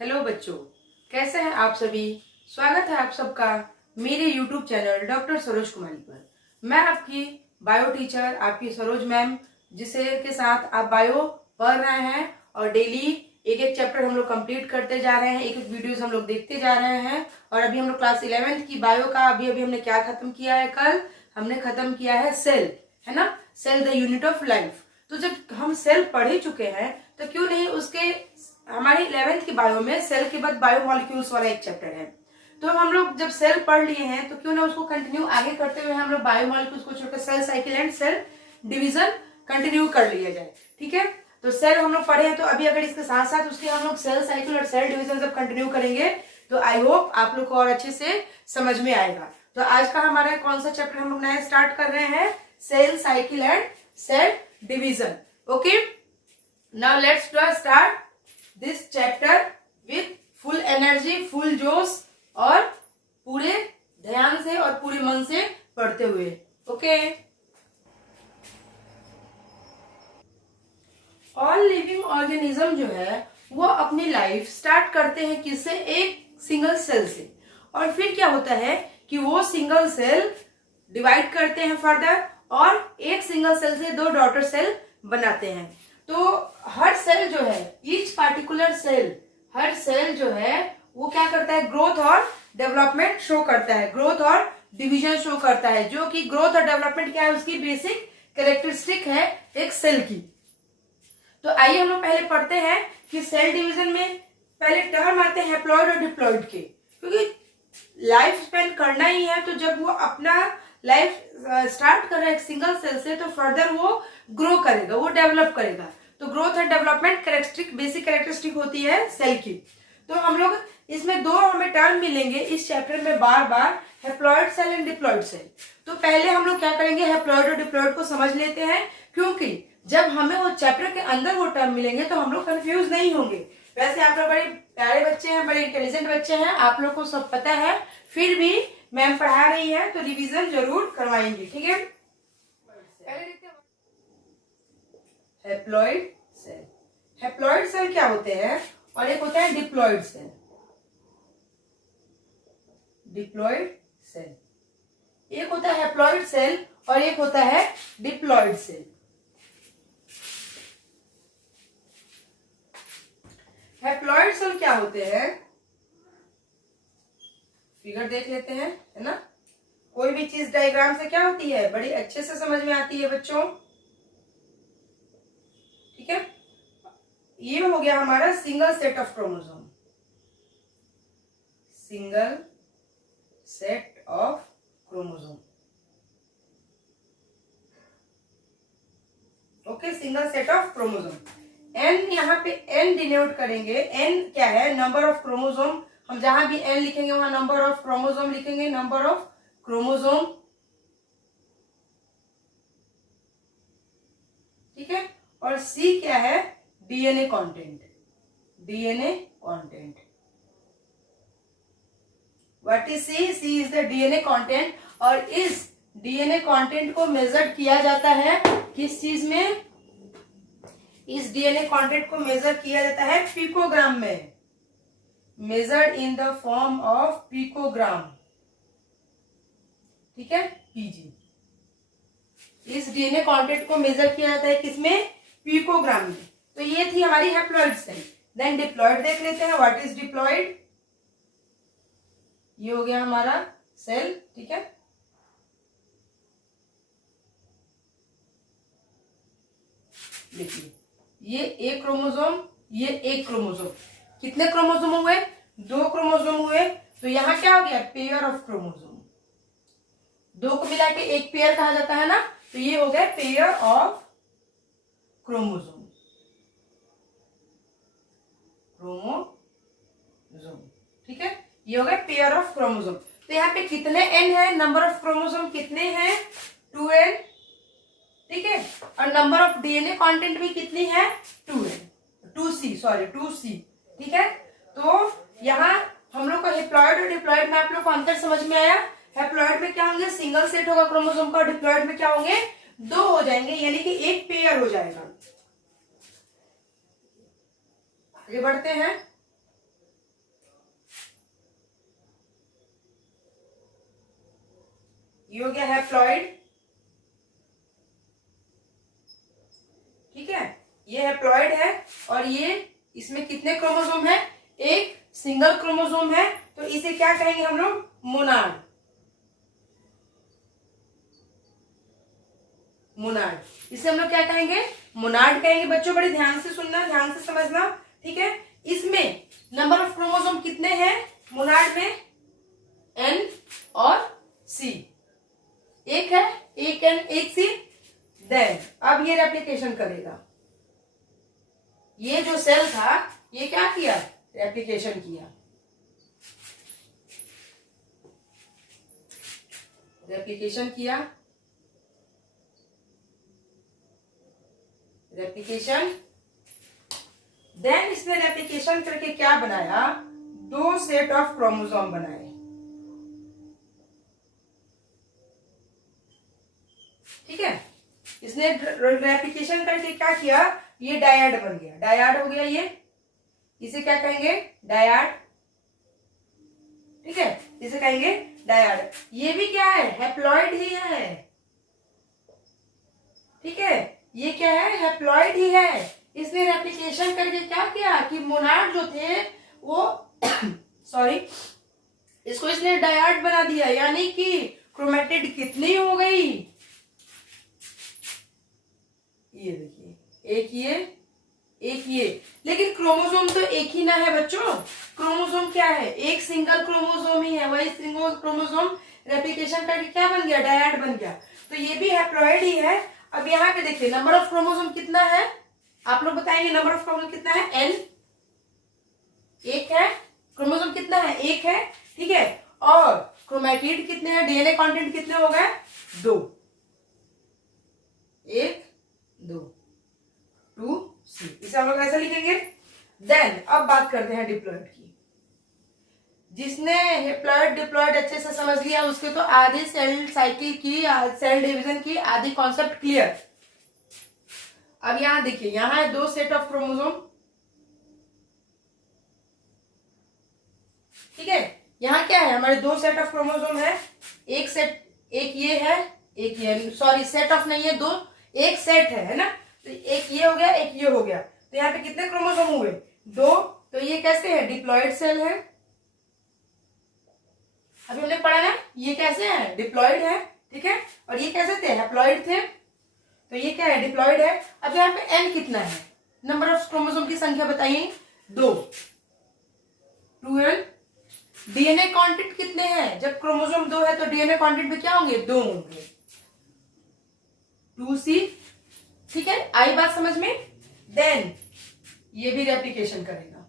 Hello बच्चों, कैसे हैं आप सभी। स्वागत है आप सबका मेरे YouTube चैनल डॉक्टर सरोज कुमारी पर। मैं आपकी बायो टीचर, आपकी सरोज मैम, जिसे के साथ आप बायो पढ़ रहे हैं और डेली एक एक चैप्टर हम लोग कंप्लीट करते जा रहे हैं, एक एक वीडियोस हम लोग देखते जा रहे हैं। और अभी हम लोग क्लास 11th की बायो का अभी हमने क्या खत्म किया है। कल हमने खत्म किया है सेल, है ना, cell the unit of life. तो जब हम सेल पढ़ ही चुके हैं तो क्यों नहीं उसके हमारी 11th की बायो में सेल के बाद बायो मॉलिक्यूल्स वाला एक चैप्टर है। तो हम लोग जब सेल पढ़ लिए हैं तो क्यों ना उसको कंटिन्यू आगे करते हुए हम लोग बायो मॉलिक्यूल्स को छोड़कर cell cycle and cell division continue कर लिया जाए। ठीक है, तो सेल हम लोग पढ़े हैं, तो अभी अगर इसके साथ साथ उसके हम लोग सेल साइकिल और सेल डिवीजन जब कंटिन्यू करेंगे तो आई होप आप लोग को और अच्छे से समझ में आएगा। तो आज का हमारा कौन सा चैप्टर हम लोग नया स्टार्ट कर रहे हैं, cell cycle and cell division. Okay, now let's start this chapter with full energy, full जोश और पूरे ध्यान से और पूरे मन से पढ़ते हुए। ओके, ऑल लिविंग ऑर्गेनिज्म जो है वो अपनी लाइफ स्टार्ट करते हैं किससे, एक सिंगल सेल से। और फिर क्या होता है कि वो सिंगल सेल डिवाइड करते हैं फर्दर और एक सिंगल सेल से दो डॉटर सेल बनाते हैं। तो हर सेल जो है, ईच पार्टिकुलर सेल, हर सेल जो है वो क्या करता है, ग्रोथ और डेवलपमेंट शो करता है, ग्रोथ और डिवीजन शो करता है। जो कि ग्रोथ और डेवलपमेंट क्या है, उसकी बेसिक कैरेक्टरिस्टिक है एक सेल की। तो आइए हम लोग पहले पढ़ते हैं कि सेल डिवीजन में पहले टर्म आते हैं हैप्लॉइड और डिप्लॉइड के, क्योंकि लाइफ स्पेन करना ही है। तो जब वो अपना लाइफ स्टार्ट कर रहा है एक सिंगल सेल से, तो फर्दर वो ग्रो करेगा, वो डेवलप करेगा। तो growth and development characteristic, basic characteristic होती है सेल की। तो हम लोग इसमें दो हमें टर्म मिलेंगे इस चैप्टर में बार बार, haploid cell and diploid cell. तो पहले हम लोग क्या करेंगे, हैप्लॉइड और डिप्लॉइड को समझ लेते हैं, क्योंकि जब हमें वो चैप्टर के अंदर वो टर्म मिलेंगे तो हम लोग कंफ्यूज नहीं होंगे। वैसे आप लोग बड़े प्यारे बच्चे हैं, बड़े इंटेलिजेंट बच्चे हैं, आप लोग को सब पता है, फिर भी मैम पढ़ा रही है तो रिवीजन जरूर करवाएंगे। ठीक है, पहले देखते हैं हैप्लॉइड सेल। हैप्लॉइड सेल क्या होते हैं और एक होता है डिप्लॉइड सेल। डिप्लॉइड सेल, एक होता है हैप्लॉइड सेल और एक होता है डिप्लॉइड सेल। हैप्लॉइड सेल क्या होते हैं, फिगर देख लेते हैं, है ना। कोई भी चीज डायग्राम से क्या होती है, बड़ी अच्छे से समझ में आती है बच्चों। ठीक है, ये हो गया हमारा single set of chromosome, single set of chromosome. Okay, single set of chromosome. N, यहाँ पे एन डिनोट करेंगे। एन क्या है, नंबर ऑफ क्रोमोसोम। हम जहां भी एन लिखेंगे वहां नंबर ऑफ क्रोमोसोम लिखेंगे, नंबर ऑफ क्रोमोसोम। ठीक है, और सी क्या है, DNA content, DNA content. What is C, C is the DNA content. और इस डीएनए कंटेंट को मेजर किया जाता है किस चीज में, इस डीएनए कंटेंट को मेजर किया जाता है पिकोग्राम में, measured in the form of picogram. ठीक है, पीजी। इस डीएनए कंटेंट को मेजर किया जाता है किसमें, पिकोग्राम में। तो ये थी हमारी हैप्लॉइड सेल। देन डिप्लॉइड देख लेते हैं, व्हाट इज डिप्लॉइड। ये हो गया हमारा सेल। ठीक है, देखिए ये एक क्रोमोसोम, ये एक क्रोमोसोम। कितने क्रोमोसोम हुए, दो क्रोमोसोम हुए। तो यहाँ क्या हो गया, पेयर ऑफ क्रोमोसोम। दो को मिला के एक पेयर कहा जाता है ना, तो ये हो गया पेयर ऑफ क्रोमोसोम, क्रोमोसोम। ठीक है, ये हो गया पेयर ऑफ क्रोमोसोम। तो यहाँ पे कितने एन है, नंबर ऑफ क्रोमोसोम कितने हैं, 2n। ठीक है, और नंबर ऑफ डीएनए कंटेंट भी कितनी है, 2c। ठीक है, तो यहाँ हम लोग को हैप्लॉइड और डिप्लॉइड में आप लोग को अंतर समझ में आया। हैप्लॉइड में क्या होंगे, सिंगल सेट होगा क्रोमोसोम का, डिप्लॉइड में क्या होंगे, दो हो जाएंगे, यानी कि एक पेयर हो जाएगा। आगे बढ़ते हैं, ये हो गया हैप्लॉइड, ठीक है, ये हैप्लॉइड है। और ये इसमें कितने क्रोमोसोम है? एक सिंगल क्रोमोसोम है, तो इसे क्या कहेंगे हम लोग? मोनाड। मोनाड, इसे हम लोग क्या कहेंगे? मोनाड कहेंगे। बच्चों बड़े ध्यान से सुनना, ध्यान से समझना, ठीक है। इसमें नंबर ऑफ क्रोमोसोम कितने हैं मोनाड में? एन और सी, एक है, एक एन एक सी। देन अब ये रेप्लिकेशन करेगा, ये जो सेल था ये क्या किया? रेप्लिकेशन किया, रेप्लिकेशन किया, रेप्लिकेशन। देन इसने रेप्लिकेशन करके क्या बनाया? दो सेट ऑफ क्रोमोसोम बनाए, ठीक है। इसने रेप्लिकेशन करके क्या किया? ये डायड बन गया, डायड हो गया ये, इसे क्या कहेंगे? डायड, ठीक है, इसे कहेंगे डायड। ये भी क्या है? हैप्लॉइड ही है, ठीक है, ये क्या है? हैप्लॉइड ही है। इसने रेप्लिकेशन करके क्या किया कि मोनाड जो थे वो सॉरी, इसको इसने डायड बना दिया, यानी कि क्रोमेटिड कितनी हो गई? ये देखिए, एक ये, एक ये। लेकिन क्रोमोसोम तो एक ही ना है बच्चों, क्रोमोसोम क्या है? एक सिंगल क्रोमोसोम ही है। वही सिंगल क्रोमोसोम रेप्लिकेशन करके क्या बन गया? डायड बन गया। तो ये भी हैप्लॉइड ही है। अब यहाँ पे देखिए नंबर ऑफ क्रोमोसोम कितना है, आप लोग बताएंगे नंबर ऑफ क्रोमोसोम कितना है? एन, एक है। क्रोमोसोम कितना है? एक है, ठीक है। और क्रोमेटिड कितने हैं? डीएनए कंटेंट कितने हो गए? दो, एक दो, टू सी। इसे हम लोग ऐसा लिखेंगे। देन अब बात करते हैं डिप्लॉइड की। जिसने हैप्लॉइड डिप्लॉइड अच्छे से समझ लिया उसके तो आधी सेल साइकिल की, सेल डिवीजन की आधी कॉन्सेप्ट क्लियर। अब यहां देखिए, यहां है दो सेट ऑफ क्रोमोसोम, ठीक है। यहां क्या है? हमारे दो सेट ऑफ क्रोमोसोम है, एक सेट, एक ये है, एक ये, सॉरी सेट ऑफ नहीं है, दो, एक सेट है ना। तो एक ये हो गया, एक ये हो गया, तो यहाँ पे कितने क्रोमोसोम हुए? दो। तो ये कैसे है? डिप्लॉइड सेल है। अभी हमने पढ़ा ना, ये कैसे है? डिप्लॉइड है, ठीक है। और ये कैसे थे? हैप्लॉइड थे। तो ये क्या है? डिप्लॉइड है। अब यहाँ पे एन कितना है? नंबर ऑफ क्रोमोसोम की संख्या बताइए। दो, 2n। डीएनए कंटेंट कितने हैं? जब क्रोमोसोम दो है तो डीएनए कंटेंट में क्या होंगे? दो होंगे, 2c, ठीक है। आई बात समझ में? देन ये भी रेप्लिकेशन करेगा,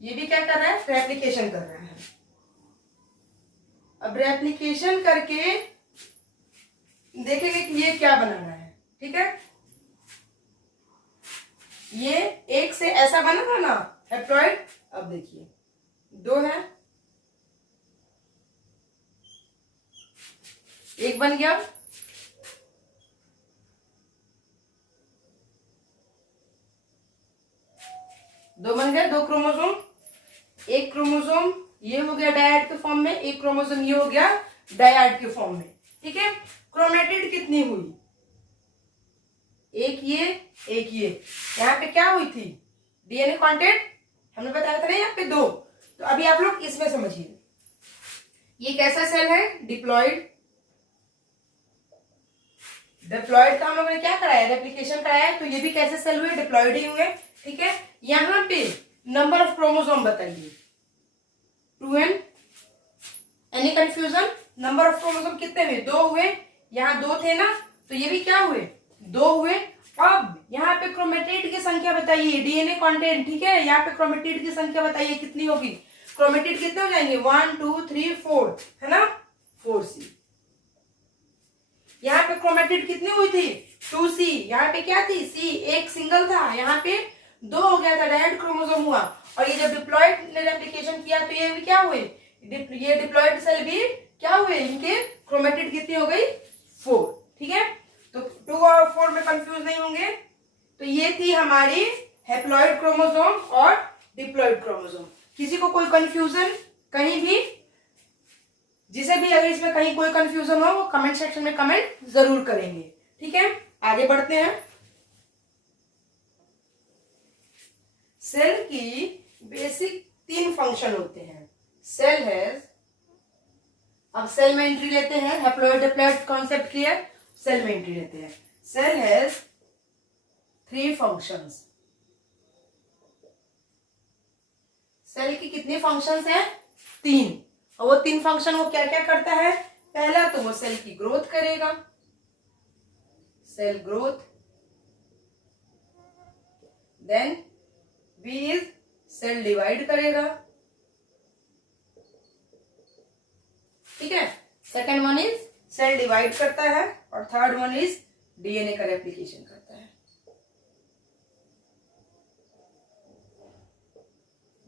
ये भी क्या कर रहा है? रेप्लिकेशन कर रहा है। अब रेप्लिकेशन करके देखेंगे कि ये क्या बना रहा है, ठीक है। ये एक से ऐसा बना था ना हैप्लॉइड, अब देखिए दो है, एक बन गया, दो बन गए, दो क्रोमोसोम, एक क्रोमोसोम ये हो गया डायड के फॉर्म में, एक क्रोमोसोम ये हो गया डायड के फॉर्म में, ठीक है। क्रोमेटिड कितनी हुई? एक ये, एक ये। यहाँ पे क्या हुई थी? डीएनए कंटेंट हमने बताया था ना यहाँ पे दो। तो अभी आप लोग इसमें समझिए, ये कैसा सेल है? डिप्लॉइड। डिप्लॉइड का हम लोगों ने क्या कराया? रेप्लिकेशन कराया। तो ये भी कैसे सेल हुए? डिप्लॉइड ही हुए, ठीक है। यहाँ पे नंबर ऑफ क्रोमोसोम बताइए, 2n। Any confusion? Number of chromosome कितने हुए? दो हुए। यहाँ दो थे ना, तो ये भी क्या हुए? दो हुए। अब यहाँ पे क्रोमेटिड की संख्या बताइए, डीएनए कंटेंट, ठीक है। यहाँ पे क्रोमेटिड की संख्या बताइए कितनी होगी? क्रोमेटिड कितने हो जाएंगे? 1 2 3 4, है ना, 4c। यहाँ पे क्रोमेटिड कितनी हुई थी? 2c। यहाँ पे क्या थी? c, एक सिंगल था, यहाँ पे दो हो गया था, डायड क्रोमोसोम हुआ। और ये जब डिप्लॉइड ने रेप्लिकेशन किया तो ये भी क्या हुए? ये डिप्लॉइड सेल भी क्या हुए? इनके क्रोमेटिड कितनी हो गई? 4, ठीक है। तो 2 और 4 में कंफ्यूज नहीं होंगे। तो ये थी हमारी हैप्लॉइड क्रोमोसोम और डिप्लॉइड क्रोमोसोम। किसी को कोई कंफ्यूजन कहीं भी, जिसे भी अगर इसमें कहीं कोई कंफ्यूजन हो वो कमेंट सेक्शन में कमेंट जरूर करेंगे। ठीक है, आगे बढ़ते हैं। सेल की बेसिक 3 फंक्शन होते हैं। सेल हैज, अब सेल में एंट्री लेते हैं, haploid diploid concept clear, cell में एंट्री लेते हैं। Cell has 3 functions. सेल की कितनी फंक्शंस हैं? 3। और वो 3 फंक्शन वो क्या क्या करता है? पहला तो वो सेल की ग्रोथ करेगा, cell growth, then B is cell divide करेगा, ठीक है। Second one is cell divide करता है, और थर्ड वन इज डीएनए का रेप्लिकेशन करता है।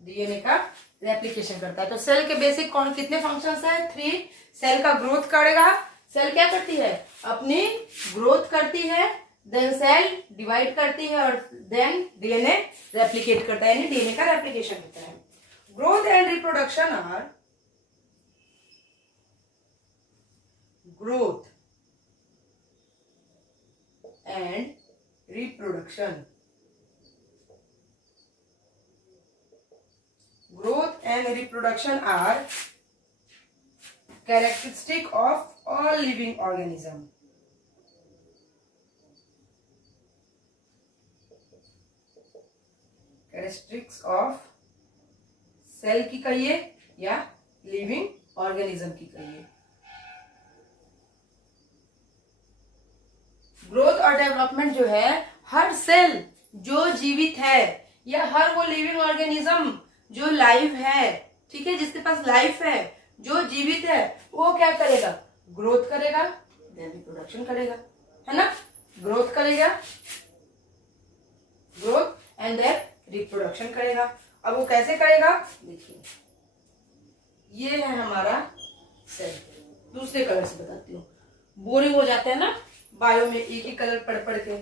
डीएनए का रेप्लिकेशन करता है। तो सेल के बेसिक कौन कितने फंक्शंस हैं? 3। सेल का ग्रोथ करेगा, सेल क्या करती है? अपनी ग्रोथ करती है, देन सेल डिवाइड करती है, और देन डीएनए रेप्लिकेट करता है, यानी डीएनए का रेप्लिकेशन होता है। Growth and reproduction are growth and reproduction. Growth and reproduction are characteristic of all living organism. Characteristics of cell की कहिए या लिविंग ऑर्गेनिज्म की कहिए। ग्रोथ और डेवलपमेंट जो है, हर सेल जो जीवित है या हर वो लिविंग ऑर्गेनिज्म जो लाइव है, ठीक है, जिसके पास लाइफ है, जो जीवित है, वो क्या करेगा? ग्रोथ करेगा, देन रिप्रोडक्शन करेगा, है ना। ग्रोथ करेगा, ग्रोथ एंड देन रिप्रोडक्शन करेगा। अब वो कैसे करेगा? देखिए, ये है हमारा सेल। दूसरे कलर से बताती हूँ, बोरिंग हो जाता है ना बायो में एक ही कलर पढ़ पढ़ के।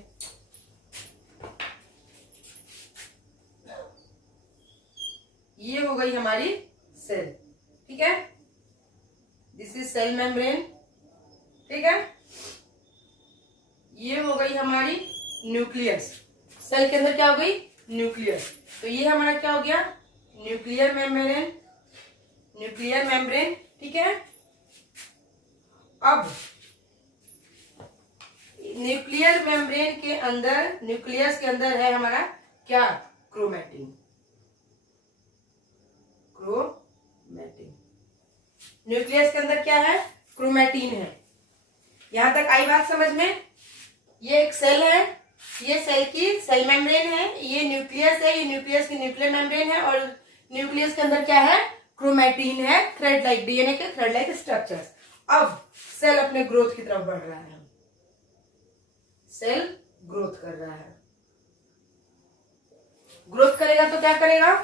ये हो गई हमारी सेल, ठीक है। दिस इज सेल मेम्ब्रेन, ठीक है। ये हो गई हमारी न्यूक्लियस। सेल के अंदर क्या हो गई? न्यूक्लियस। तो ये हमारा क्या हो गया? न्यूक्लियर मेम्ब्रेन, न्यूक्लियर मेम्ब्रेन, ठीक है। अब न्यूक्लियर मेम्ब्रेन के अंदर, न्यूक्लियस के अंदर है हमारा क्या? Chromatin, chromatin. न्यूक्लियस के अंदर क्या है? क्रोमैटिन है। यहां तक आई बात समझ में? ये एक सेल है, ये सेल की सेल मेम्ब्रेन है, ये न्यूक्लियस है, ये न्यूक्लियस की न्यूक्लियर मेम्ब्रेन है, और न्यूक्लियस के अंदर क्या है? क्रोमैटिन है, थ्रेड लाइक, डीएनए के थ्रेड लाइक स्ट्रक्चर्स। अब सेल अपने ग्रोथ की तरफ बढ़ रहा है, सेल ग्रोथ कर रहा है। ग्रोथ करेगा तो क्या करेगा?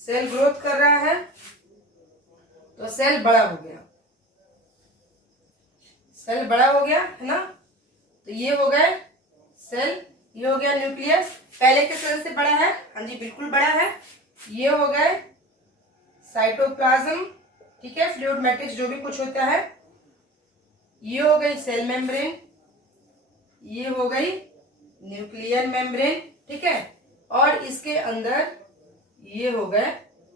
सेल ग्रोथ कर रहा है तो सेल बड़ा हो गया, सेल बड़ा हो गया, है ना। तो ये हो गए सेल, ये हो गया न्यूक्लियस, पहले के सेल से बड़ा है, हाँ जी बिल्कुल बड़ा है। ये हो गए साइटोप्लाज्म, ठीक है, फ्लूइड मैट्रिक्स जो भी कुछ होता है। ये हो गई सेल मेम्ब्रेन, ये हो गई न्यूक्लियर मेम्ब्रेन, ठीक है, और इसके अंदर ये हो गए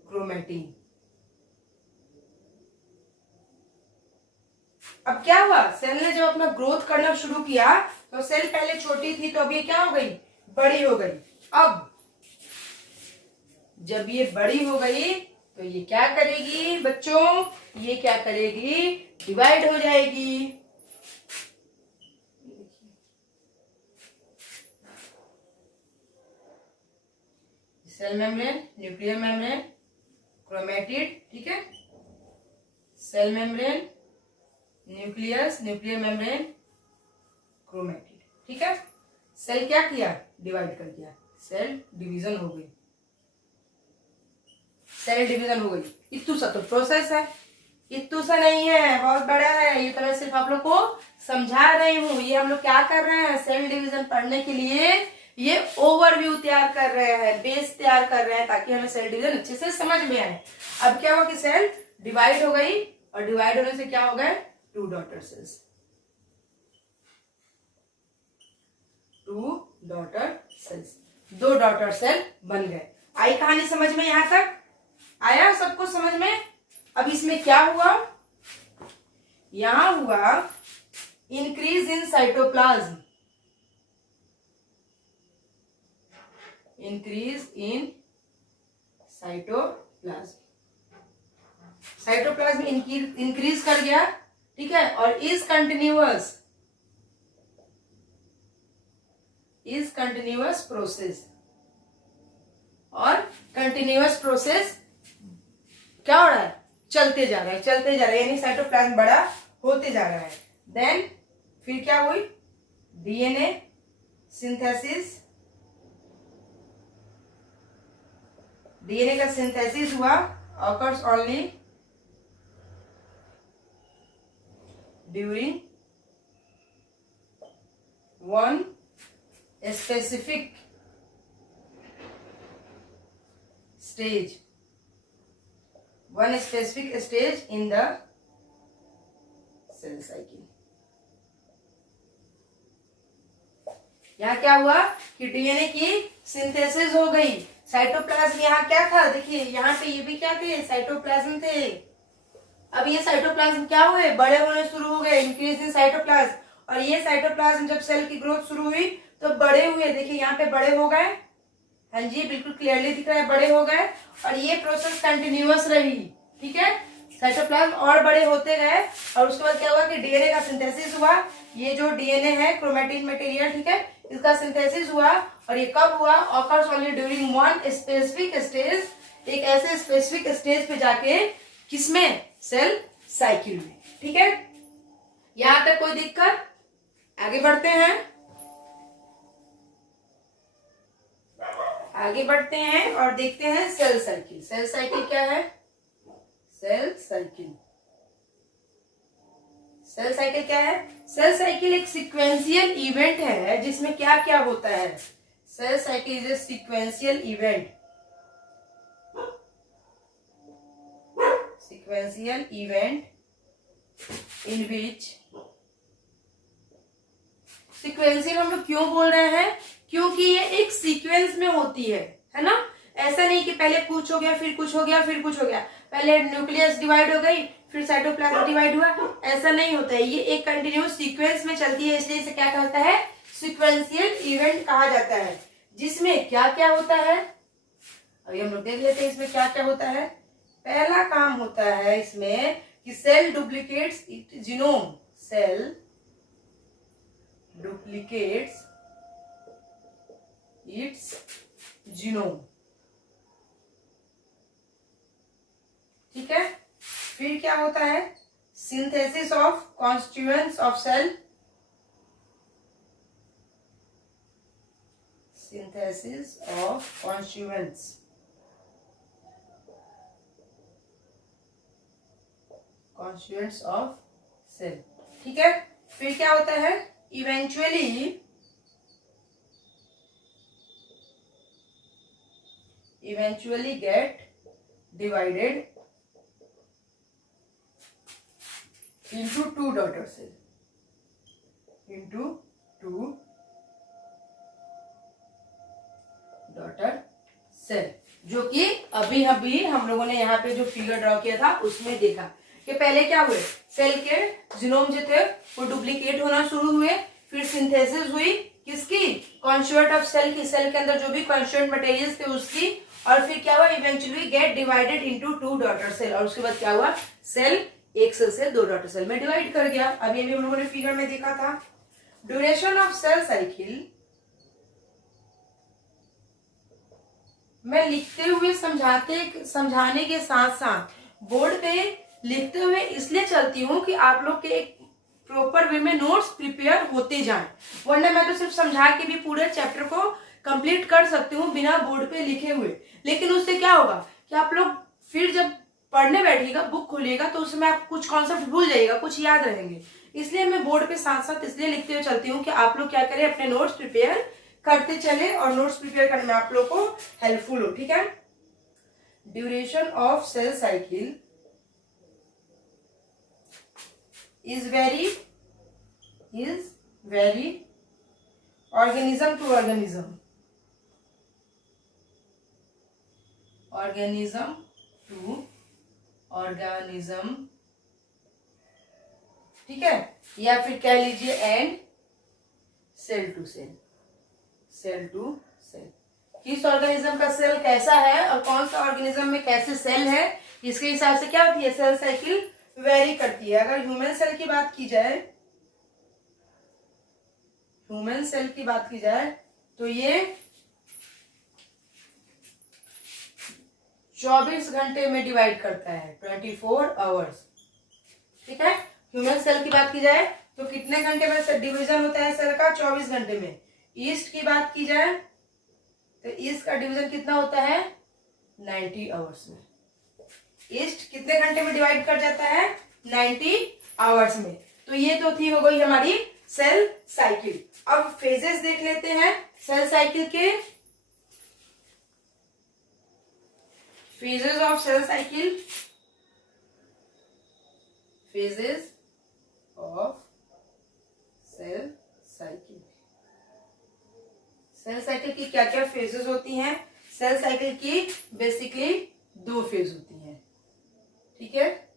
क्रोमैटिन। अब क्या हुआ? सेल ने जब अपना ग्रोथ करना शुरू किया तो सेल पहले छोटी थी, तो अब ये क्या हो गई? बड़ी हो गई। अब जब ये बड़ी हो गई तो ये क्या करेगी बच्चों? ये क्या करेगी? डिवाइड हो जाएगी। Cell membrane, nuclear membrane, chromatid, ठीक है, cell membrane, nucleus, nuclear membrane, chromatid, ठीक है। सेल क्या किया? डिवाइड कर दिया, सेल डिवीजन हो गई, सेल डिवीजन हो गई। इतू सा तो प्रोसेस है, इतू सा नहीं है, बहुत बड़ा है। ये तो मैं सिर्फ आप लोग को समझा रही हूँ। ये हम लोग क्या कर रहे हैं? सेल डिवीजन पढ़ने के लिए ये ओवरव्यू तैयार कर रहे हैं, बेस तैयार कर रहे हैं, ताकि हमें सेल डिवीजन अच्छे से समझ में आए। अब क्या हुआ कि सेल डिवाइड हो गई, और डिवाइड होने से क्या हो गए, 2 daughter cells, 2 daughter cells, 2 daughter cell बन गए। आई कहानी समझ में? यहां तक आया सबको समझ में? अब इसमें क्या हुआ, यहां हुआ increase in cytoplasm, increase in cytoplasm, cytoplasm increase कर गया, ठीक है, और इज कंटिन्यूअस प्रोसेस, और कंटिन्यूअस प्रोसेस क्या हो रहा है, चलते जा रहा है, चलते जा रहा है, यानी साइटोप्लाज्म बड़ा होते जा रहा है। देन फिर क्या हुई, डीएनए सिंथेसिस, डीएनए का सिंथेसिस हुआ, occurs only during one specific stage, one specific stage in the cell cycle। यहाँ क्या हुआ कि डीएनए की सिंथेसिस हो गई, साइटोप्लाज्म यहाँ क्या था, देखिए यहाँ पे ये भी क्या थे, साइटोप्लाज्म थे। अब ये साइटोप्लाज्म क्या हुए, बड़े होने शुरू हो गए, इंक्रीज इन साइटोप्लाज्म, और ये साइटोप्लाज्म जब सेल की ग्रोथ शुरू हुई तो बड़े हुए, देखिए यहाँ पे बड़े हो गए, हाँ जी बिल्कुल क्लियरली दिख रहा है, बड़े हो गए, और ये प्रोसेस कंटिन्यूअस रही, ठीक है, साइटोप्लाज्म और बड़े होते गए, और उसके बाद क्या हुआ कि डीएनए का सिंथेसिस हुआ, ये जो डीएनए है क्रोमैटिन मटेरियल, ठीक है, इसका सिंथेसिस हुआ, और ये कब हुआ, occurs only during one specific stage, एक ऐसे स्पेसिफिक स्टेज पे जाके, किसमें, सेल साइकिल में, ठीक है। यहां तक कोई दिक्कत? आगे बढ़ते हैं, आगे बढ़ते हैं और देखते हैं सेल साइकिल। सेल साइकिल क्या है, सेल साइकिल, सेल साइकिल क्या है, सेल साइकिल एक सीक्वेंशियल इवेंट है, जिसमें क्या क्या होता है, cell cycle is a sequential event, sequential event in which, sequential हम लोग क्यों बोल रहे हैं, क्योंकि ये एक सीक्वेंस में होती है ना, ऐसा नहीं कि पहले कुछ हो गया फिर कुछ हो गया फिर कुछ हो गया, पहले न्यूक्लियस डिवाइड हो गई फिर साइटोप्लाज्म डिवाइड हुआ, ऐसा नहीं होता है, ये एक कंटिन्यूस सीक्वेंस में चलती है, इसलिए इसे क्या कहता है, सीक्वेंशियल इवेंट कहा जाता है, जिसमें क्या क्या होता है, अभी हम लोग देख लेते हैं इसमें क्या क्या होता है। पहला काम होता है इसमें कि cell duplicates its genome, cell duplicates its genome, ठीक है। फिर क्या होता है, synthesis of constituents of cell, synthesis of constituents, constituents of cell, ठीक है। फिर क्या होता है, eventually get divided into 2 daughter cell, into 2 daughter cell, जो कि अभी हम लोगों ने यहाँ पे जो फिगर ड्रॉ किया था उसमें देखा कि पहले क्या हुए, सेल के जीनोम जो थे वो डुप्लीकेट होना शुरू हुए, फिर सिंथेसिस हुई किसकी, कॉन्स्टिट्यूएंट ऑफ सेल की, सेल के अंदर जो भी कॉन्स्टिट्यूएंट मटेरियल्स थे उसकी, और फिर क्या हुआ, eventually get divided into 2 daughter cell, और उसके बाद क्या हुआ, सेल एक सेल से 2 डॉटर सेल में डिवाइड कर गया। अभी हम लोगों ने फिगर में देखा था। ड्यूरेशन ऑफ सेल साइकिल मैं लिखते हुए समझाने के साथ साथ बोर्ड पे लिखते हुए इसलिए चलती हूँ कि आप लोग के एक प्रॉपर वे में नोट्स प्रिपेयर होते जाएं, वरना मैं तो सिर्फ समझा के भी पूरे चैप्टर को कंप्लीट कर सकती हूँ बिना बोर्ड पे लिखे हुए, लेकिन उससे क्या होगा कि आप लोग फिर जब पढ़ने बैठिएगा, बुक खोलिएगा, तो उसमें आप कुछ कॉन्सेप्ट भूल जाइएगा, कुछ याद रहेंगे, इसलिए मैं बोर्ड पे साथ साथ इसलिए लिखते हुए चलती हूँ कि आप लोग क्या करें, अपने नोट्स प्रिपेयर करते चले और नोट्स प्रिपेयर करने में आप लोग को हेल्पफुल हो, ठीक है। Duration of cell cycle is very organism to organism ठीक है, या फिर कह लीजिए एंड सेल टू सेल किस ऑर्गेनिज्म का सेल कैसा है और कौन सा ऑर्गेनिज्म में कैसे सेल है, इसके हिसाब से क्या होती है, सेल साइकिल वेरी करती है। अगर ह्यूमन सेल की बात की जाए तो ये 24 घंटे में डिवाइड करता है, 24 आवर्स, ठीक है। ह्यूमन सेल की बात की जाए तो कितने घंटे में डिवीजन होता है सेल का, 24 घंटे में। ईस्ट की बात की जाए तो ईस्ट का डिवीजन कितना होता है, 90 आवर्स में। ईस्ट कितने घंटे में डिवाइड कर जाता है, 90 आवर्स में। तो ये तो थी हो गई हमारी सेल साइकिल। अब फेजेस देख लेते हैं सेल साइकिल के। Phases of cell cycle, phases of cell cycle. Cell cycle की क्या क्या फेजेस होती हैं? सेल साइकिल की बेसिकली 2 फेज होती हैं, ठीक है।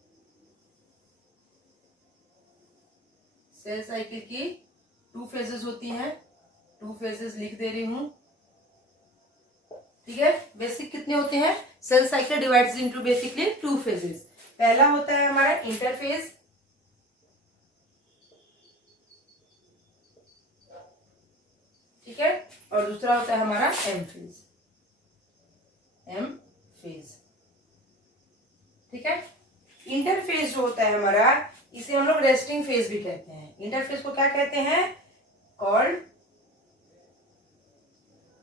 सेल साइकिल की 2 फेजेस होती हैं, 2 फेजेस लिख दे रही हूं, ठीक है। बेसिक कितने होते हैं, cell cycle divides into basically 2 phases. पहला होता है हमारा इंटरफेज, ठीक है, और दूसरा होता है हमारा एम फेज, ठीक है। इंटरफेज जो होता है हमारा, इसे हम लोग रेस्टिंग फेज भी कहते हैं। इंटरफेज को क्या कहते हैं, कॉल्ड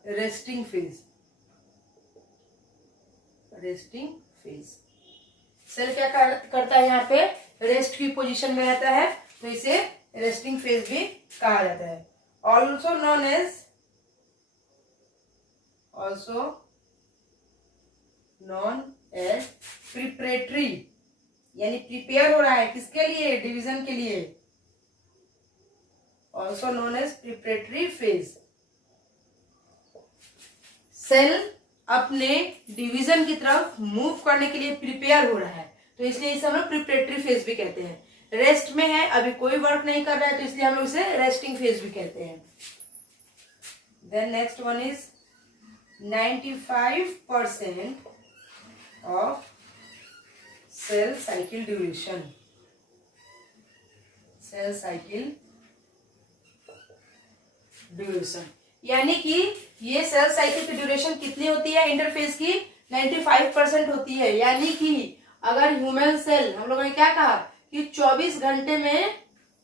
रेस्टिंग फेज। सेल क्या करता है, यहाँ पे रेस्ट की पोजीशन में रहता है, तो इसे रेस्टिंग फेज भी कहा जाता है। ऑल्सो नोन एज प्रिपरेटरी, यानी प्रिपेयर हो रहा है किसके लिए, डिवीजन के लिए। Also known as preparatory phase. Cell अपने डिवीजन की तरफ मूव करने के लिए प्रिपेयर हो रहा है, तो इसलिए इसे हम लोग प्रिपरेटरी फेज भी कहते हैं। रेस्ट में है, अभी कोई वर्क नहीं कर रहा है, तो इसलिए हम लोग इसे रेस्टिंग फेज भी कहते हैं। Then next one is 95% of cell cycle duration. यानी कि ये सेल साइकिल की ड्यूरेशन कितनी होती है इंटरफेज की, 95% होती है। यानी कि अगर ह्यूमन सेल, हम लोगों ने क्या कहा कि 24 घंटे में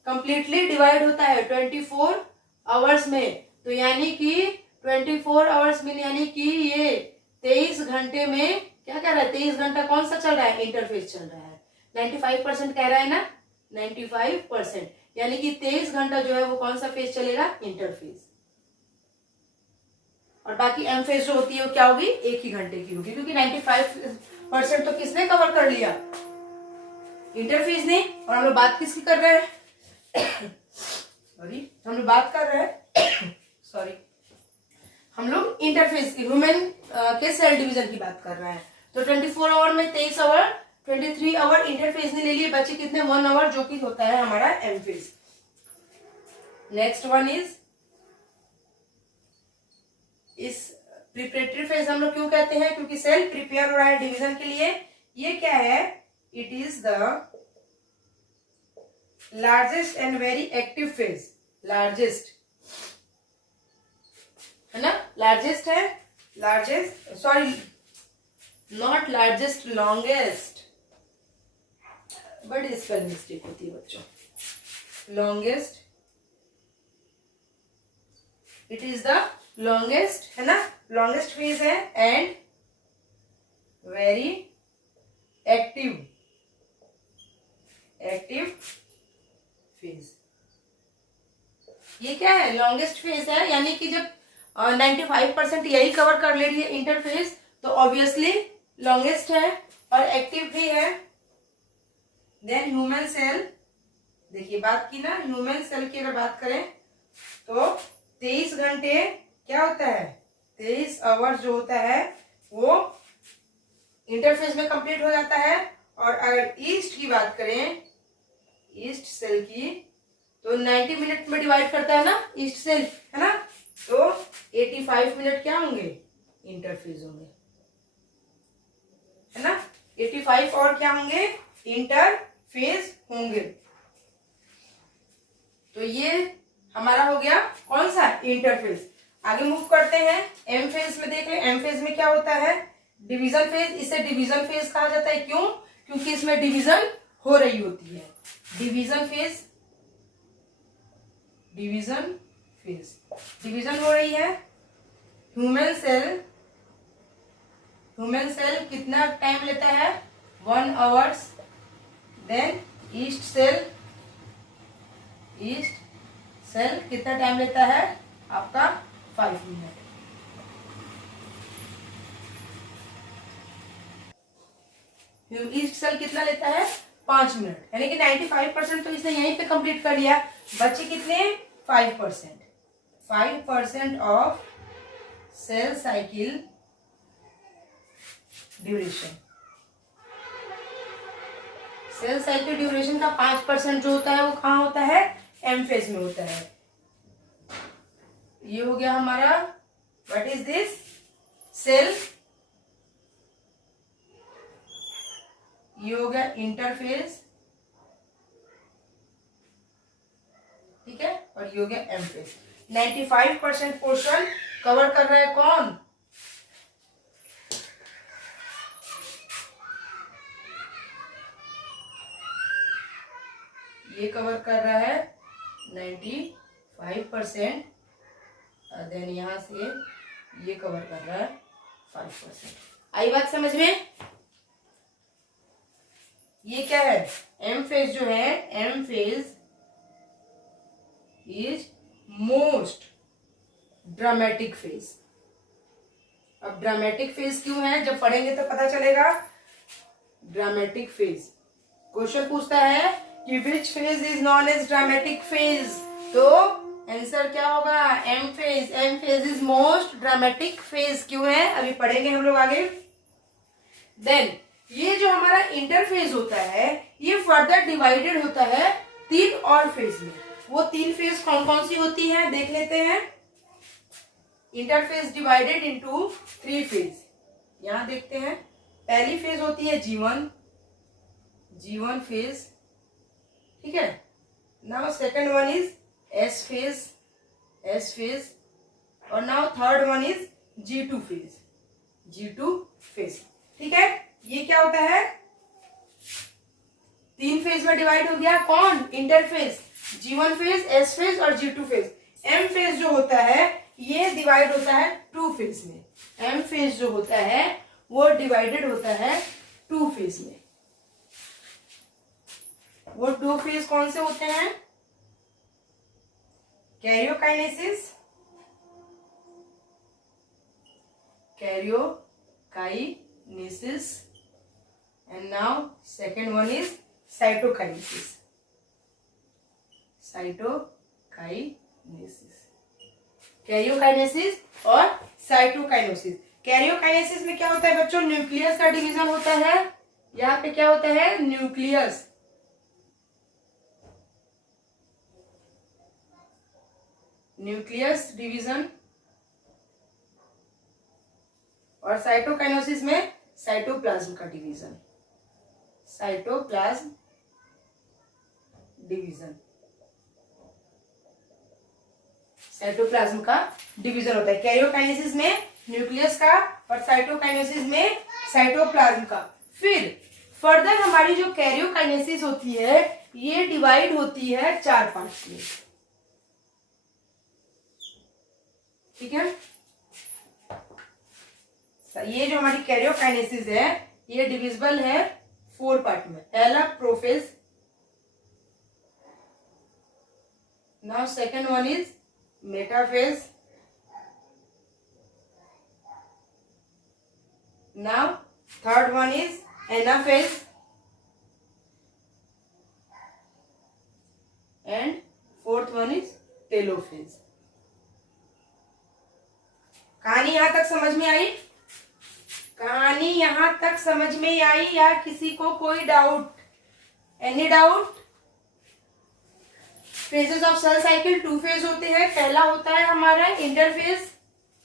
कंप्लीटली डिवाइड होता है, 24 आवर्स में, तो यानी कि 24 आवर्स में, यानी कि ये 23 घंटे में क्या कर रहा है, 23 घंटा कौन सा चल रहा है, इंटरफेज चल रहा है। 95% कह रहा है ना, 95%, यानी कि 23 घंटा जो है वो कौन सा फेज चलेगा, इंटरफेज। और बाकी एम फेज जो होती है वो क्या होगी, 1 ही घंटे की होगी, क्योंकि 95% तो किसने कवर कर लिया, इंटरफेज ने। और हम लोग बात किसकी कर रहे हैं हम लोग बात कर रहे हैं हम लोग इंटरफेज की, ह्यूमन के सेल डिवीजन की बात कर रहे हैं। तो 24 आवर में 23 आवर, 23 आवर इंटरफेज ने ले लिए, बचे कितने, 1 आवर, जो कि होता है हमारा M phase. Next one is, इस प्रिपरेटरी फेज हम लोग क्यों कहते हैं, क्योंकि सेल प्रिपेयर हो रहा है डिवीजन के लिए। ये क्या है, it is the largest and very active phase. Largest है ना, लार्जेस्ट है, largest, sorry not largest, longest, बड़ी स्पेल मिस्टेक होती है बच्चों। Longest, it is the longest, है ना, लॉन्गेस्ट फेज है, एंड वेरी एक्टिव फेज। ये क्या है, लॉन्गेस्ट फेज है, यानी कि जब 95% यही कवर कर ले रही है इंटरफेस, तो ऑब्वियसली लॉन्गेस्ट है और एक्टिव भी है। देन ह्यूमन सेल, देखिए बात की ना, ह्यूमन सेल की अगर बात करें तो 23 घंटे क्या होता है, 23 आवर्स जो होता है वो इंटरफेस में कंप्लीट हो जाता है। और अगर ईस्ट की बात करें, ईस्ट सेल की, तो 90 मिनट में डिवाइड करता है ना ईस्ट सेल, है ना, तो 85 मिनट क्या होंगे, इंटरफेज होंगे, है ना, 85 और क्या होंगे, इंटरफेज होंगे। तो ये हमारा हो गया कौन सा, इंटरफेज। आगे मूव करते हैं, एम फेज में देख ले। एम फेज में क्या होता है, डिवीजन फेज। इसे डिवीजन फेज कहा जाता है, क्यों, क्योंकि इसमें डिवीजन हो रही होती है। Division phase, division phase, division हो रही है। ह्यूमन सेल, ह्यूमन सेल कितना टाइम लेता है, 1 hours. Then yeast cell, yeast cell कितना टाइम लेता है आपका, 5 मिनट। ईस्ट सेल कितना लेता है, 5 मिनट, यानी कि 95% तो इसने यहीं पे कंप्लीट कर लिया। बचे कितने, 5%। 5% of cell cycle duration. Cell cycle duration का 5% जो होता है वो कहाँ होता है, एम फेज में होता है। ये हो गया हमारा, व्हाट इज दिस, सेल। ये हो गया इंटरफेज, ठीक है, और ये हो गया एम फेज। 95% पोर्शन कवर कर रहा है कौन, ये कवर कर रहा है 95%। देन यहां से ये कवर कर रहा है 5%। आई बात समझ में, ये क्या है, एम फेज जो है, M phase is most dramatic phase. अब ड्रामेटिक फेज क्यों है, जब पढ़ेंगे तो पता चलेगा। ड्रामेटिक फेज, क्वेश्चन पूछता है कि which phase is known as dramatic phase, तो आंसर क्या होगा, M phase. M phase is most dramatic phase, क्यों है, अभी पढ़ेंगे हम लोग आगे। देन ये जो हमारा इंटरफेज होता है, ये फर्दर डिवाइडेड होता है 3 और फेज में। वो 3 फेज कौन कौन सी होती हैं, देख लेते हैं। इंटरफेज डिवाइडेड इनटू 3 फेज, यहां देखते हैं। पहली फेज होती है G1, G1 फेज, ठीक है। Now second one is S phase, S phase, और now third one is G2 phase, G2 phase, ठीक है। ये क्या होता है, 3 फेज में डिवाइड हो गया, कौन, interphase, G1 phase, S phase और G2 फेज। M फेज जो होता है ये डिवाइड होता है 2 फेज में। M फेज जो होता है वो डिवाइडेड होता है 2 फेज में। वो 2 फेज कौन से होते हैं, karyokinesis, karyokinesis, and now second one is cytokinesis, cytokinesis, karyokinesis और साइटोकाइनेसिस। कैरियोकाइनेसिस में क्या होता है बच्चों, न्यूक्लियस का डिवीजन होता है। यहाँ पे क्या होता है, न्यूक्लियस, न्यूक्लियस डिवीजन। और साइटोकाइनेसिस में साइटोप्लाज्म का डिवीजन, साइटोप्लाज्म डिवीजन, साइटोप्लाज्म का डिवीजन होता है। कैरियोकाइनेसिस में न्यूक्लियस का और साइटोकाइनेसिस में साइटोप्लाज्म का। फिर फर्दर हमारी जो कैरियोकाइनेसिस होती है ये डिवाइड होती है 4 पार्ट्स में, ठीक है। ये जो हमारी कैरियोकाइनेसिस है ये डिविजिबल है 4 पार्ट में। पहला prophase, now second one is metaphase, Now third one is anaphase and fourth one is telophase. कहानी यहां तक समझ में आई? कहानी यहां तक समझ में आई या किसी को कोई doubt? Any doubt? Phases of cell cycle 2 phase होते हैं. पहला होता है हमारा इंटरफेज.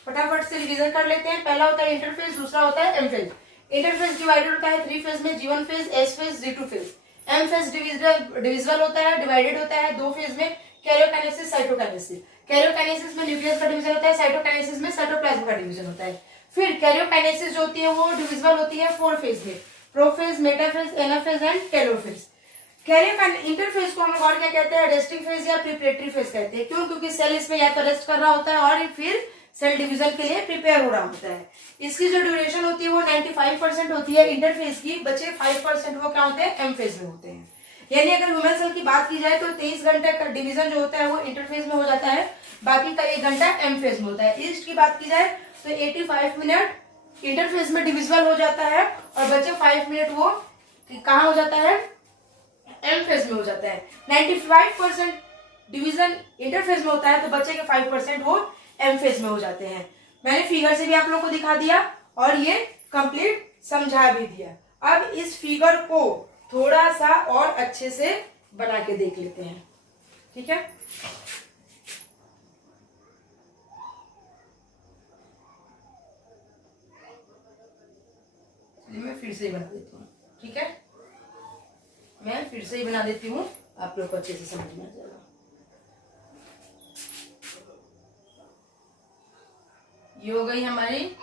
फटाफट से रिवीजन कर लेते हैं. पहला होता है इंटरफेज, दूसरा होता है एम फेज. इंटरफेज डिवाइडेड होता है 3 फेज में, G1 phase, S phase, G2 phase. M phase divisible होता है, डिवाइडेड होता है 2 फेज में, कैरियोकाइनेसिस, साइटोकाइनेसिस. कैरियोकाइनेसिस में न्यूक्लियस का डिवीजन होता है, साइटोकाइनेसिस में साइटोप्लाज्म का डिवीजन होता है. फिर कैरियोकाइनेसिस जो होती है वो डिविजिबल होती है 4 फेज में, prophase, metaphase, anaphase and telophase. Interphase को हम लोग और क्या कहते हैं? रेस्टिंग फेज या प्रिपरेटरी फेज कहते हैं. क्यों? क्योंकि सेल इसमें या तो रेस्ट कर रहा होता है और फिर सेल डिवीजन के लिए प्रिपेयर हो रहा होता है. इसकी जो ड्यूरेशन होती है वो 95% होती है इंटरफेज की. बचे 5% वो क्या होते हैं? एम फेज में होते हैं. यानी अगर ह्यूमन सेल की बात की जाए तो 23 घंटे का डिवीजन जो होता है वो इंटरफेज में हो जाता है, बाकी का 1 घंटा एम फेज में होता है. ईस्ट की बात की जाए तो 85 मिनट इंटरफेज में डिविजिबल हो जाता है और बचे 5 मिनट वो कहाँ हो जाता है? एम फेज में हो जाता है. 95% डिवीजन इंटरफेज में होता है तो बचे के 5% वो एम फेज में हो जाते हैं. मैंने फिगर से भी आप लोगों को दिखा दिया और ये कंप्लीट समझा भी दिया. अब इस फिगर को थोड़ा सा और अच्छे से बना के देख लेते हैं. ठीक है? मैं फिर से ही बना देती हूँ. ठीक है, मैं फिर से ही बना देती हूँ, आप लोग को अच्छे से समझ में आ जाएगा. ये हो गई हमारी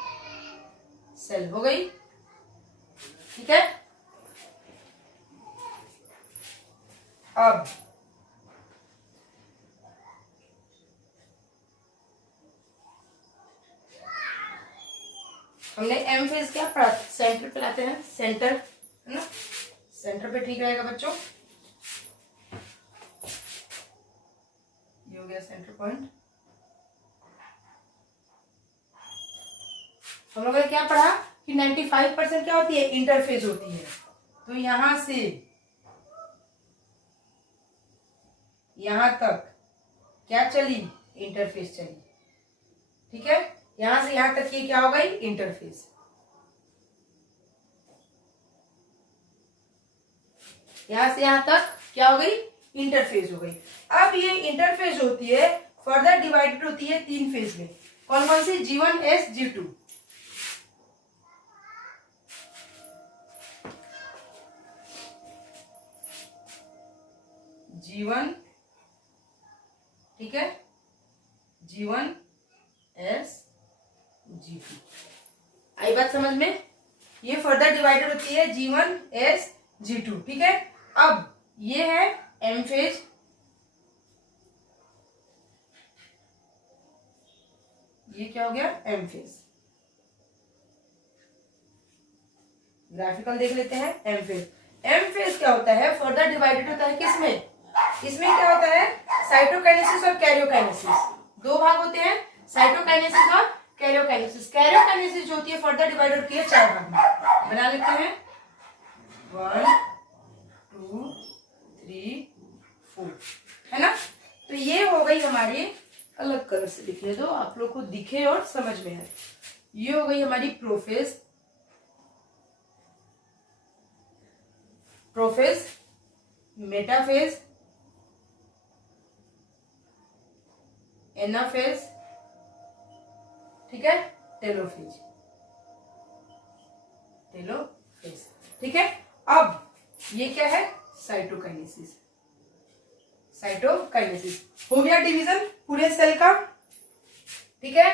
सेल, हो गई. ठीक है, अब हमने एम फेज क्या पढ़ा? सेंटर पे लाते हैं, सेंटर है ना, सेंटर पे ठीक रहेगा बच्चों. ये हो गया सेंटर पॉइंट. हम लोगों ने क्या पढ़ा कि 95% क्या होती है? इंटरफेज होती है. तो यहां से यहां तक क्या चली? इंटरफेज चली. ठीक है, यहां से यहां तक ये क्या हो गई? इंटरफेज. यहां से यहां तक क्या हो गई? इंटरफेज हो गई. अब ये इंटरफेज होती है फर्दर डिवाइडेड होती है 3 फेज में. कौन कौन सी? G1, S, G2. G1, ठीक है, G1, S, G2. आई बात समझ में? ये फर्दर डिवाइडेड होती है G1, S, G2. ठीक है, अब ये है एम फेज, ये क्या हो गया? M phase. ग्राफिकल देख लेते हैं. एम फेज, एम फेज क्या होता है? फर्दर डिवाइडेड होता है किसमें? इसमें क्या होता है? साइटोकाइनेसिस और कैरियोकाइनेसिस. 2 भाग होते हैं, साइटोकाइनेसिस और कैरियोकाइनेसिस. कैरियोकाइनेसिस जो होती है फर्दर डिवाइड होती है 4 भाग में. बना लेते हैं 1, 2, 3, 4, है ना. तो ये हो गई हमारी, अलग कलर से लिखने दो आप लोग को दिखे और समझ में आए. ये हो गई हमारी प्रोफेज, प्रोफेज, मेटाफेज, एनाफेज, ठीक है, टेलोफेज, टेलोफेज. ठीक है, अब ये क्या है? साइटोकाइनेसिस. साइटोकाइनेसिस हो गया डिवीजन पूरे सेल का. ठीक है,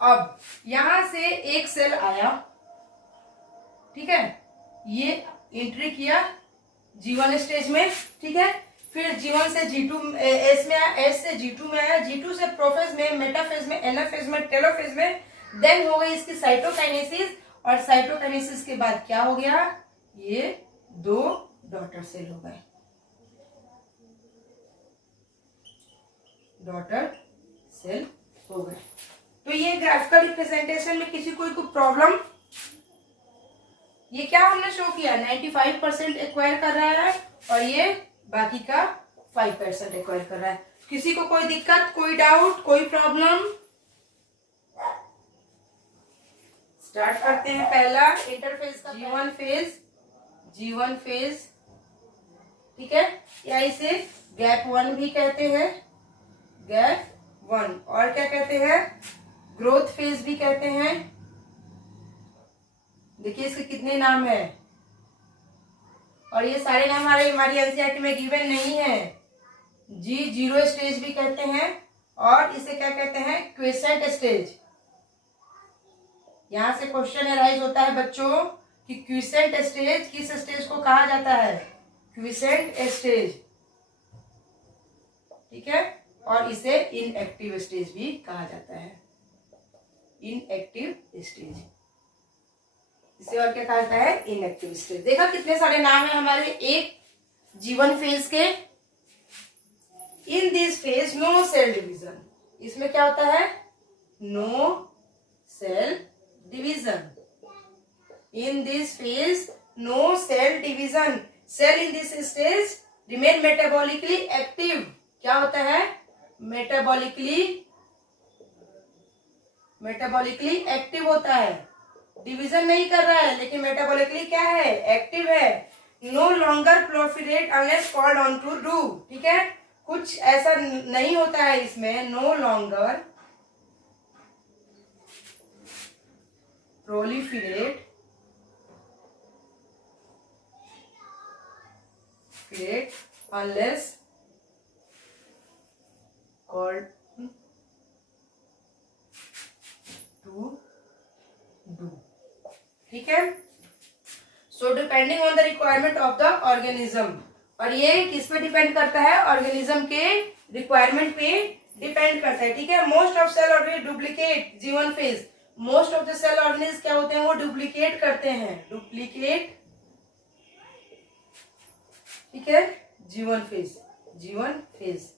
अब यहां से एक सेल आया. ठीक है, ये एंट्री किया G1 स्टेज में. ठीक है, फिर G1 से G2 S में आया, S से G2 में आया, G2 से प्रोफेज में, मेटाफेज में, एनाफेज में, टेलोफेज में. देन हो गई इसकी साइटोकाइनेसिस और साइटोकाइनेसिस के बाद क्या हो गया? ये 2 डॉटर सेल हो गए. डॉटर सेल हो गए. तो ये ग्राफिकल रिप्रेजेंटेशन में किसी कोई प्रॉब्लम? ये क्या हमने शो किया, 95% एक्वायर कर रहा है और ये बाकी का 5% एक्वायर कर रहा है। किसी को कोई दिक्कत, कोई डाउट, कोई प्रॉब्लम? स्टार्ट करते हैं। पहला इंटरफेस का G1 फेज, ठीक है, या इसे गैप 1 भी कहते हैं, गैप 1। और क्या कहते हैं, ग्रोथ फेज भी कहते हैं। देखिए इसके कितने नाम है, और ये सारे नाम हमारी एनसीईआरटी में गिवन नहीं है। G0 स्टेज भी कहते हैं, और इसे क्या कहते हैं, क्वेसेंट स्टेज। यहां से क्वेश्चन अराइज होता है बच्चों कि क्विसेंट स्टेज किस स्टेज को कहा जाता है, क्विसेंट स्टेज, ठीक है। और इसे इनएक्टिव स्टेज भी कहा जाता है, इनएक्टिव स्टेज। इसे और क्या कहा जाता है, इनएक्टिव स्टेज। देखा कितने सारे नाम है हमारे एक G1 फेज के। In this phase no cell division, इसमें क्या होता है, no cell division. In this phase, no cell division. Cell in this stage remain metabolically active. क्या होता है, मेटाबॉलिकली एक्टिव होता है, डिवीजन नहीं कर रहा है, लेकिन मेटाबॉलिकली क्या है, एक्टिव है। No longer proliferate unless called on to do, ठीक है। कुछ ऐसा नहीं होता है इसमें, no longer proliferate unless called to do, ठीक है। So depending on the requirement of the organism, और ये किस पे डिपेंड करता है, ऑर्गेनिज्म के रिक्वायरमेंट पे डिपेंड करता है, ठीक है। Most of cell organelles duplicate G1 phase. Most of the cell organelles क्या होते हैं, वो डुप्लीकेट करते हैं, डुप्लीकेट, ठीक है। G1 phase.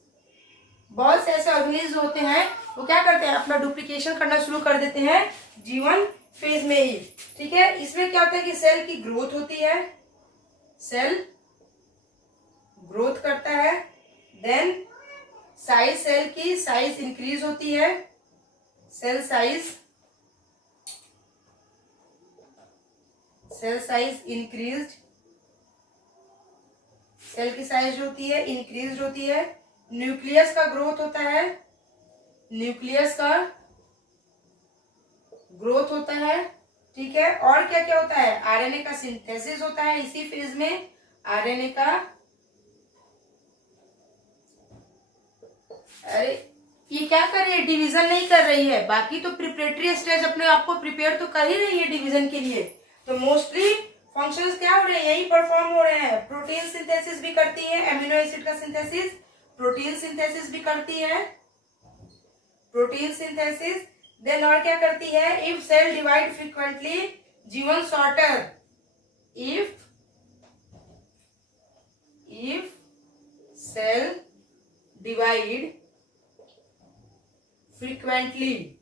बहुत से ऐसे ऑर्गेनिज होते हैं वो क्या करते हैं, अपना डुप्लीकेशन करना शुरू कर देते हैं G1 फेज में ही, ठीक है। इसमें क्या होता है कि सेल की ग्रोथ होती है, सेल ग्रोथ करता है, देन सेल की साइज इंक्रीज होती है, सेल साइज इंक्रीज्ड, सेल की साइज जो होती है इंक्रीज होती है। न्यूक्लियस का ग्रोथ होता है, न्यूक्लियस का ग्रोथ होता है, ठीक है। और क्या क्या होता है, आरएनए का सिंथेसिस होता है इसी फेज में, आरएनए का, अरे ये क्या कर रही है, डिवीजन नहीं कर रही है। बाकी तो प्रिपरेटरी स्टेज अपने आप को प्रिपेयर तो कर ही रही है डिवीजन के लिए, तो मोस्टली फंक्शंस क्या हो रहे हैं, यही परफॉर्म हो रहे हैं। प्रोटीन सिंथेसिस भी करती है, एमिनो एसिड का सिंथेसिस, प्रोटीन सिंथेसिस भी करती है, प्रोटीन सिंथेसिस। देन और क्या करती है, if cell divide frequently G1 shorter, if cell divide frequently,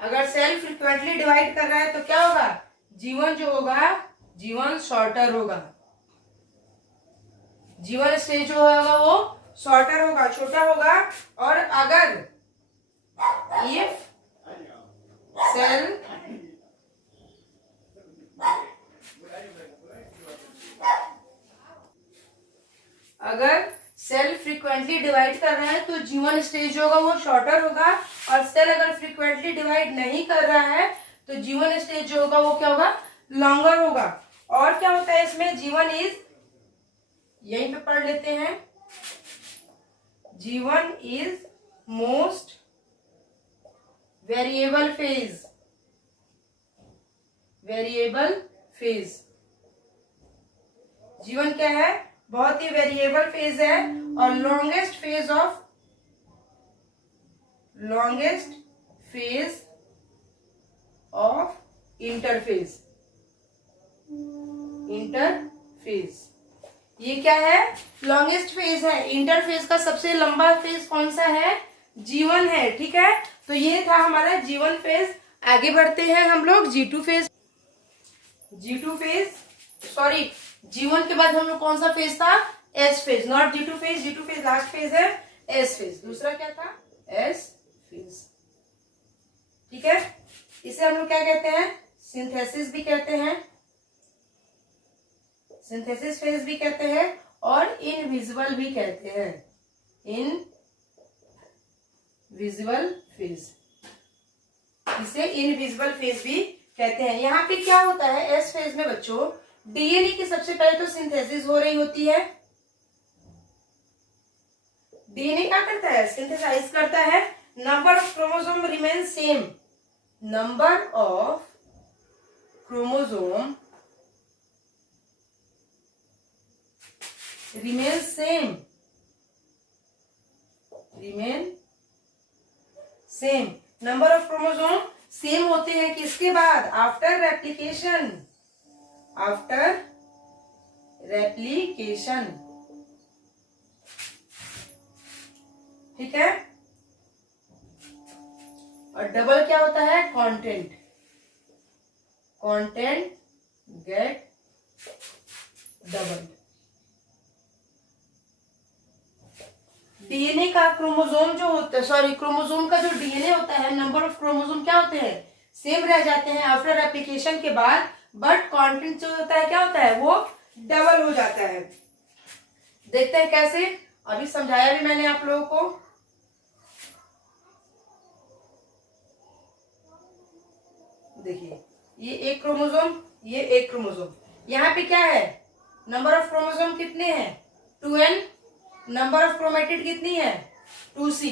अगर सेल फ्रीक्वेंटली डिवाइड कर रहा है तो क्या होगा, G1 जो होगा, G1 शॉर्टर होगा, G1 स्टेज जो होगा वो शॉर्टर होगा, छोटा होगा। और अगर इफ सेल फ्रीक्वेंटली डिवाइड कर रहा है तो G1 स्टेज जो होगा वो शॉर्टर होगा, और सेल अगर फ्रीक्वेंटली डिवाइड नहीं कर रहा है तो G1 स्टेज जो होगा वो क्या होगा, लॉन्गर होगा। और क्या होता है इसमें, G1 इज, यहीं पे पढ़ लेते हैं, G1 is most variable phase. G1 क्या है, बहुत ही वेरिएबल फेज है, और लॉन्गेस्ट फेज ऑफ इंटरफेज। ये क्या है, लॉन्गेस्ट फेज है। इंटरफेज का सबसे लंबा फेज कौन सा है, G1 है, ठीक है। तो ये था हमारा G1 फेज। आगे बढ़ते हैं हम लोग G2 phase. G2 phase, sorry G1 के बाद हम लोग कौन सा फेज था? S phase, not G2 phase. G2 phase last phase है, S फेज दूसरा क्या था? S phase. ठीक है, इसे हम लोग क्या कहते हैं? सिंथेसिस भी कहते हैं, सिंथेसिस फेज भी कहते हैं और इनविजिबल भी कहते हैं, इनविजिबल फेज। इसे इनविजिबल फेज भी कहते हैं। यहाँ पे क्या होता है एस फेज में बच्चों? डीएनए की सबसे पहले तो सिंथेसिस हो रही होती है। डीएनए क्या करता है? सिंथेसाइज करता है। Number of chromosome remain same, number of chromosome remain same, remain same. Number of chromosome same होते हैं किसके बाद? After replication, after replication. ठीक है, और डबल क्या होता है? Content, content get double. DNA का क्रोमोसोम जो होता है, सॉरी क्रोमोसोम का जो डीएनए होता है, नंबर ऑफ क्रोमोसोम क्या होते हैं? सेम रह जाते हैं आफ्टर रेप्लिकेशन के बाद, बट कंटेंट जो होता है क्या होता है? वो डबल हो जाता है। देखते हैं कैसे, अभी समझाया भी मैंने आप लोगों को। देखिए ये एक क्रोमोसोम, ये एक क्रोमोसोम। यहाँ पे क्या है? नंबर ऑफ क्रोमोसोम कितने हैं? 2n। नंबर ऑफ क्रोमेटिड कितनी है? 2c।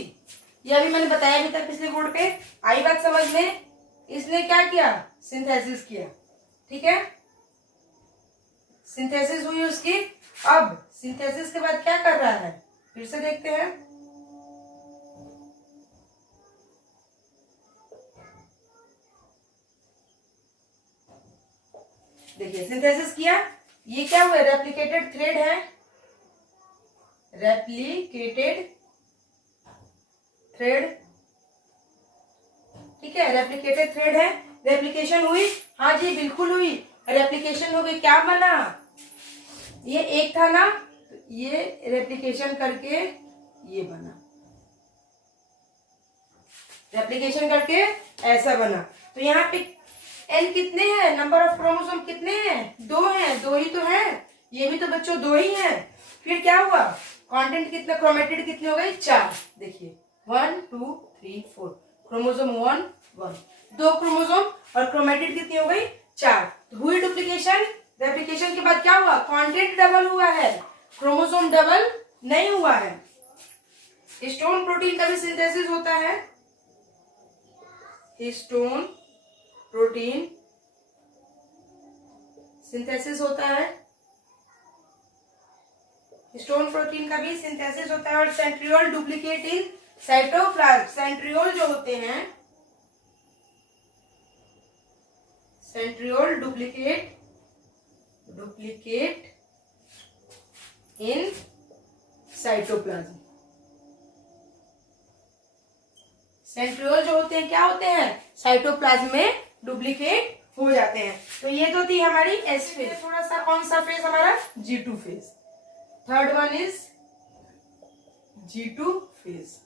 ये अभी मैंने बताया भी था पिछले बोर्ड पे। आई बात समझ में? इसने क्या किया? सिंथेसिस किया। ठीक है, सिंथेसिस हुई उसकी। अब सिंथेसिस के बाद क्या कर रहा है? फिर से देखते हैं। देखिए सिंथेसिस किया, ये क्या हुआ? रेप्लिकेटेड थ्रेड है, रेप्लिकेटेड थ्रेड। ठीक है, रेप्लिकेटेड थ्रेड है। रेप्लिकेशन हुई, हाँ जी बिल्कुल हुई, रेप्लिकेशन हो गई। क्या बना? ये एक था ना, ये रेप्लिकेशन करके ये बना, रेप्लिकेशन करके ऐसा बना। तो यहाँ पे एन कितने हैं? नंबर ऑफ क्रोमोसोम कितने हैं? 2 हैं, 2 ही तो हैं। ये भी तो बच्चों 2 ही हैं। फिर क्या हुआ? कंटेंट कितना? क्रोमेटिड कितने हो गए? 4। देखिए 1 2 3 4, क्रोमोसोम 1 1, 2 क्रोमोसोम और क्रोमेटिड कितनी हो गई? 4। तो हुई डुप्लीकेशन। रेप्लिकेशन के बाद क्या हुआ? कंटेंट डबल हुआ है, क्रोमोसोम डबल नहीं हुआ है। हिस्टोन प्रोटीन का भी सिंथेसिस होता है, हिस्टोन प्रोटीन सिंथेसिस होता है, हिस्टोन प्रोटीन का भी सिंथेसिस होता है। और centriole duplicate in cytoplasm. Centriole जो होते हैं, centriole duplicate in cytoplasm. Centriole जो होते हैं क्या होते हैं? साइटोप्लाज्म में डुप्लीकेट हो जाते हैं। तो ये तो थी हमारी एस फेज। थोड़ा सा कौन सा फेज हमारा? G2 phase. Third one is G2 phase.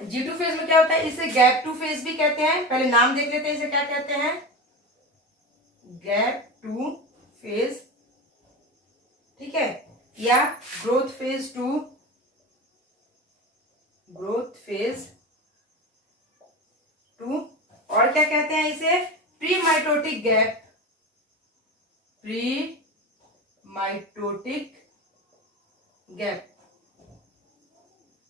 G2 phase में क्या होता है? इसे गैप 2 फेज भी कहते हैं। पहले नाम देख लेते हैं, इसे क्या कहते हैं? Gap 2 phase. ठीक है, या ग्रोथ फेज 2, ग्रोथ फेज 2। और क्या कहते हैं इसे? Pre mitotic gap, pre mitotic gap.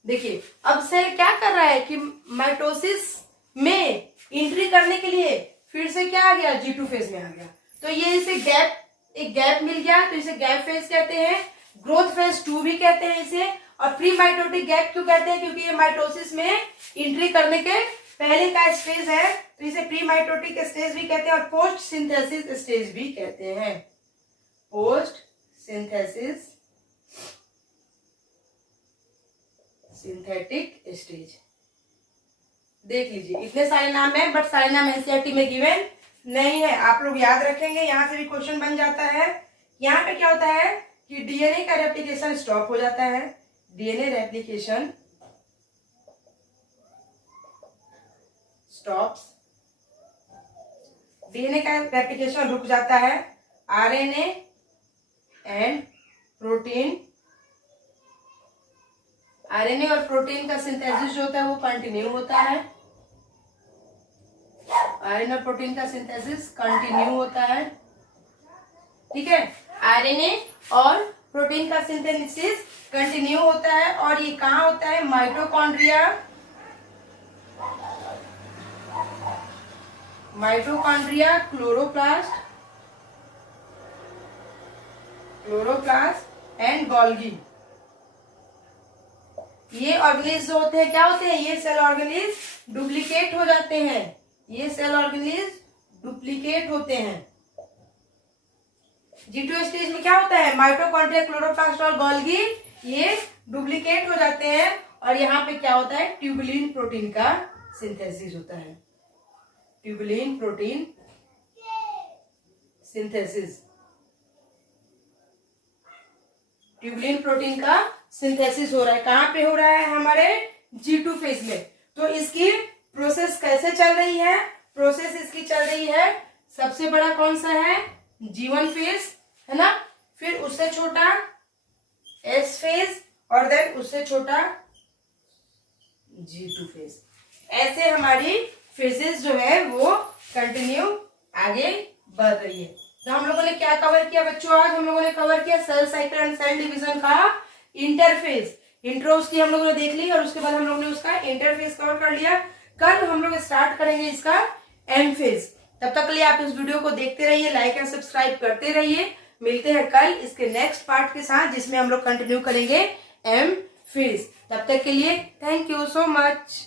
देखिए अब सेल क्या कर रहा है कि माइटोसिस में एंट्री करने के लिए फिर से क्या आ गया? G2 फेज में आ गया। तो ये इसे गैप, एक गैप मिल गया, तो इसे गैप फेज कहते हैं। ग्रोथ फेज 2 भी कहते हैं इसे। और प्री माइटोटिक गैप क्यों कहते हैं? क्योंकि ये माइटोसिस में एंट्री करने के पहले का स्टेज है, तो इसे प्री माइटोटिक स्टेज भी कहते हैं और पोस्ट सिंथेसिस स्टेज भी कहते हैं। Post synthesis synthetic stage. देख लीजिए, इतने सारे नाम है बट सारे नाम एनसीईआरटी में गिवन नहीं है। आप लोग याद रखेंगे, यहाँ से भी क्वेश्चन बन जाता है। यहाँ पे क्या होता है कि डीएनए का रेप्लिकेशन स्टॉप हो जाता है, डीएनए रेप्लिकेशन स्टॉप्स, डीएनए का रेप्लिकेशन रुक जाता है, आरएनए एंड प्रोटीन, आरएनए और प्रोटीन का सिंथेसिस जो होता है वो कंटिन्यू होता है, आरएनए और प्रोटीन का सिंथेसिस कंटिन्यू होता है, ठीक है। आरएनए और प्रोटीन का सिंथेसिस कंटिन्यू होता है और ये कहाँ होता है, mitochondria, mitochondria, chloroplast, chloroplast and Golgi. ये ऑर्गेनिज जो होते हैं क्या होते हैं, ये सेल ऑर्गेनिज डुप्लीकेट हो जाते हैं, ये सेल ऑर्गेनिज डुप्लीकेट होते हैं। G2 स्टेज में क्या होता है, माइटोकॉन्ड्रिया, क्लोरोप्लास्ट और गोल्गी ये डुप्लीकेट हो जाते हैं और यहाँ पे क्या होता है, ट्यूबुलिन प्रोटीन का सिंथेसिस होता है, tubulin protein synthesis, tubulin protein का सिंथेसिस हो रहा है। कहाँ पे हो रहा है, हमारे G2 फेज में। तो इसकी प्रोसेस कैसे चल रही है, प्रोसेस इसकी चल रही है, सबसे बड़ा कौन सा है, G1 फेज है ना, फिर उससे छोटा S फेज और देन उससे छोटा G2 फेज। ऐसे हमारी फेजेस जो है वो कंटिन्यू आगे बढ़ रही है। तो हम लोगों ने क्या कवर किया बच्चों, आज हम लोगों ने कवर किया cell cycle and cell division का इंटरफेस। इंट्रो उसकी हम लोगों ने देख ली और उसके बाद हम लोगों ने उसका इंटरफेस कवर कर लिया। कल हम लोग स्टार्ट करेंगे इसका एम फेज। तब तक के लिए आप इस वीडियो को देखते रहिए, लाइक एंड सब्सक्राइब करते रहिए। मिलते हैं कल इसके नेक्स्ट पार्ट के साथ जिसमें हम लोग कंटिन्यू करेंगे एम फेज। तब तक के लिए थैंक यू सो मच।